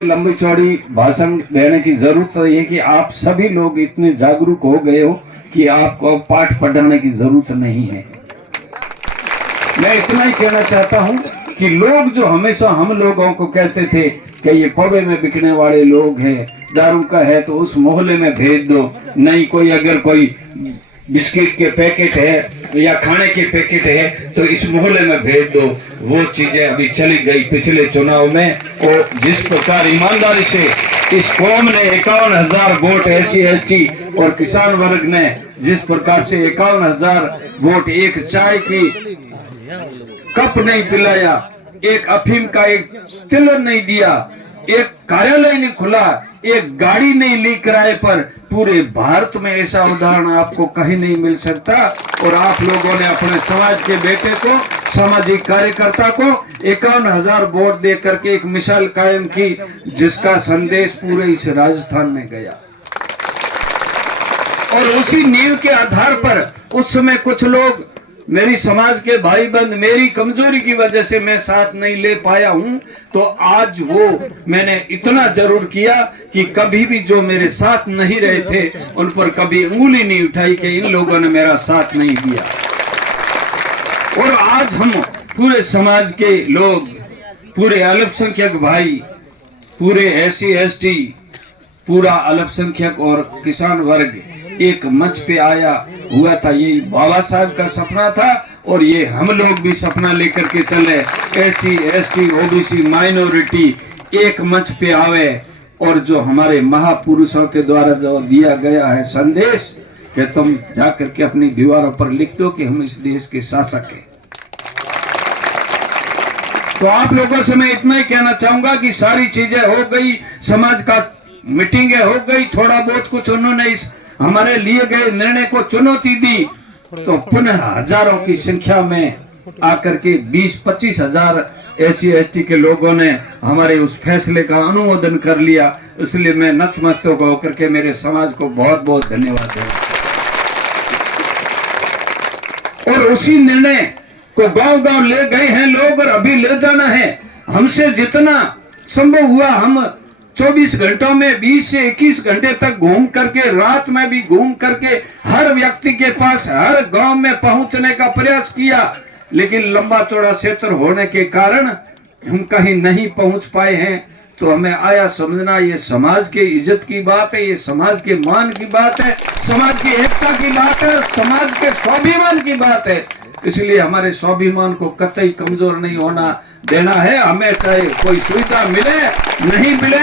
लंबी चौड़ी भाषण देने की जरूरत नहीं है कि आप सभी लोग इतने जागरूक हो गए हो कि आपको पाठ पढ़ाने की जरूरत नहीं है। मैं इतना ही कहना चाहता हूं कि लोग जो हमेशा हम लोगों को कहते थे कि ये पवे में बिकने वाले लोग हैं, दारू का है तो उस मोहल्ले में भेज दो, नहीं कोई अगर कोई बिस्किट के पैकेट है या खाने के पैकेट है तो इस मोहल्ले में भेज दो। वो चीजें अभी चली गई पिछले चुनाव में। और जिस प्रकार ईमानदारी से इस कौम ने 51,000 वोट SC/ST और किसान वर्ग ने जिस प्रकार से 51,000 वोट, एक चाय की कप नहीं पिलाया, एक अफीम का एक तिलर नहीं दिया, एक कार्यालय नहीं खुला, एक गाड़ी नहीं ली किराए पर, पूरे भारत में ऐसा उदाहरण आपको कहीं नहीं मिल सकता। और आप लोगों ने अपने समाज के बेटे को, सामाजिक कार्यकर्ता को 51,000 वोट दे करके एक मिसाल कायम की, जिसका संदेश पूरे इस राजस्थान में गया। और उसी नींव के आधार पर उस समय कुछ लोग, मेरी समाज के भाई बंद, मेरी कमजोरी की वजह से मैं साथ नहीं ले पाया हूं, तो आज वो मैंने इतना जरूर किया कि कभी भी जो मेरे साथ नहीं रहे थे उन पर कभी उंगली नहीं उठाई कि इन लोगों ने मेरा साथ नहीं दिया। और आज हम पूरे समाज के लोग, पूरे अल्पसंख्यक भाई, पूरे SC/ST, पूरा अल्पसंख्यक और किसान वर्ग एक मंच पे आया हुआ था। ये बाबा साहब का सपना था और ये हम लोग भी सपना लेकर के चले, SC/ST OBC माइनॉरिटी एक मंच पे आवे। और जो हमारे महापुरुषों के द्वारा जो दिया गया है संदेश कि तुम जाकर के अपनी दीवारों पर लिख दो कि हम इस देश के शासक हैं। तो आप लोगों से मैं इतना ही कहना चाहूंगा कि सारी चीजें हो गई, समाज का मीटिंगें हो गई, थोड़ा बहुत कुछ उन्होंने इस हमारे लिए गए निर्णय को चुनौती दी, तो पुनः हजारों की संख्या में आकर के 20-25 हजार SC/ST के लोगों ने हमारे उस फैसले का अनुमोदन कर लिया। इसलिए मैं नतमस्तक होकर के मेरे समाज को बहुत बहुत धन्यवाद देता हूं। और उसी निर्णय को गांव-गांव ले गए हैं लोग और अभी ले जाना है। हमसे जितना संभव हुआ हम 24 घंटों में 20 से 21 घंटे तक घूम करके, रात में भी घूम करके हर व्यक्ति के पास, हर गांव में पहुंचने का प्रयास किया, लेकिन लंबा चौड़ा क्षेत्र होने के कारण हम कहीं नहीं पहुंच पाए हैं। तो हमें आया समझना ये समाज के इज्जत की बात है, ये समाज के मान की बात है, समाज की एकता की बात है, समाज के स्वाभिमान की बात है। इसलिए हमारे स्वाभिमान को कतई कमजोर नहीं होना देना है। हमें चाहे कोई सुविधा मिले नहीं मिले,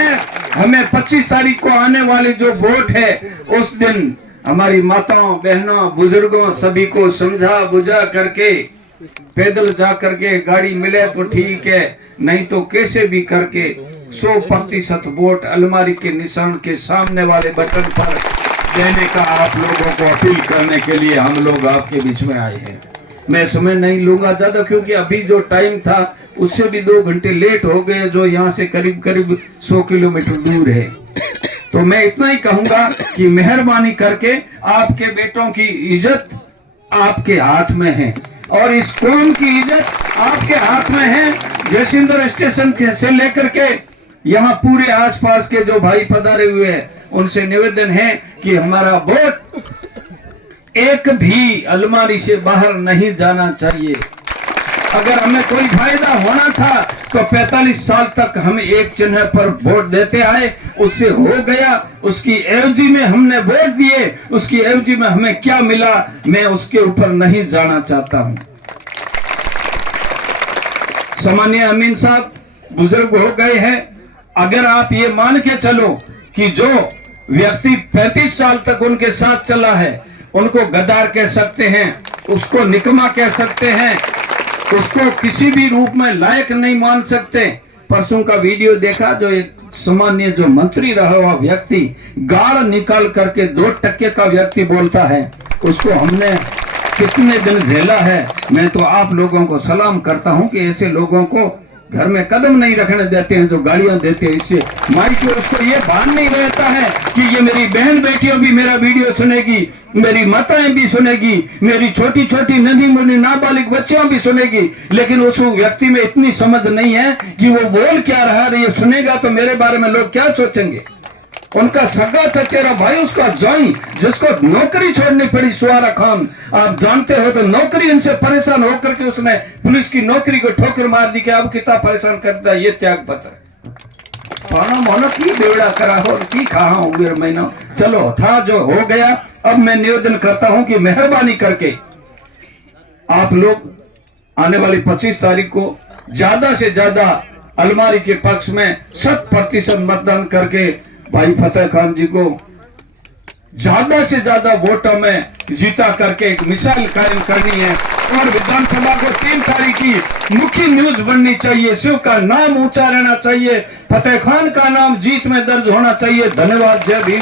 हमें 25 तारीख को आने वाली जो वोट है उस दिन हमारी माताओं, बहनों, बुजुर्गों सभी को समझा बुझा करके, पैदल जा करके गाड़ी मिले तो ठीक है, नहीं तो कैसे भी करके 100% वोट अलमारी के निशान के सामने वाले बटन पर देने का आप लोगों को अपील करने के लिए हम लोग आपके बीच में आए हैं। मैं समय नहीं लूंगा ज्यादा, क्योंकि अभी जो टाइम था उससे भी 2 घंटे लेट हो गए, जो यहाँ से करीब करीब 100 किलोमीटर दूर है। तो मैं इतना ही कहूंगा कि मेहरबानी करके आपके बेटों की इज्जत आपके हाथ में है और इस कौम की इज्जत आपके हाथ में है। जयसिंदर स्टेशन से लेकर के यहाँ पूरे आसपास के जो भाई पधारे हुए हैं उनसे निवेदन है कि हमारा वोट एक भी अलमारी से बाहर नहीं जाना चाहिए। अगर हमें कोई फायदा होना था तो 45 साल तक हम एक चिन्ह पर वोट देते आए, उससे हो गया। उसकी एवजी में हमने वोट दिए, उसकी एवजी में हमें क्या मिला मैं उसके ऊपर नहीं जाना चाहता हूं। सामान्य अमीन साहब बुजुर्ग हो गए हैं। अगर आप ये मान के चलो कि जो व्यक्ति 35 साल तक उनके साथ चला है उनको गद्दार कह सकते हैं, उसको निकम्मा कह सकते हैं, उसको किसी भी रूप में लायक नहीं मान सकते। परसों का वीडियो देखा, जो एक सामान्य जो मंत्री रहा हुआ व्यक्ति गाड़ निकाल करके 2% का व्यक्ति बोलता है, उसको हमने कितने दिन झेला है। मैं तो आप लोगों को सलाम करता हूं कि ऐसे लोगों को घर में कदम नहीं रखने देते हैं, जो गालियां देते हैं। इससे माई को उसको ये भान नहीं रहता है कि ये मेरी बहन बेटियों भी मेरा वीडियो सुनेगी, मेरी माताएं भी सुनेगी, मेरी छोटी छोटी नन्ही मुन्नी नाबालिग बच्चियां भी सुनेगी। लेकिन उस व्यक्ति में इतनी समझ नहीं है कि वो बोल क्या रहा है, ये सुनेगा तो मेरे बारे में लोग क्या सोचेंगे। उनका सगा चचेरा भाई, उसका जॉइन, जिसको नौकरी छोड़नी पड़ी, सुहारा खान, आप जानते हो, तो नौकरी इनसे परेशान होकर के उसने पुलिस की नौकरी को ठोकर मार दी कि अब कितना परेशान करता है ये त्याग पत्र पाना मोनो की बेवड़ा करा हो की खा उबेर महीना। चलो था जो हो गया। अब मैं निवेदन करता हूं कि मेहरबानी करके आप लोग आने वाली 25 तारीख को ज्यादा से ज्यादा अलमारी के पक्ष में 100% मतदान करके भाई फतेह खान जी को ज्यादा से ज्यादा वोटों में जीता करके एक मिसाल कायम करनी है। और विधानसभा को 3 तारीख की मुख्य न्यूज बननी चाहिए। शिव का नाम ऊंचा रहना चाहिए, फतेह खान का नाम जीत में दर्ज होना चाहिए। धन्यवाद। जय भीम।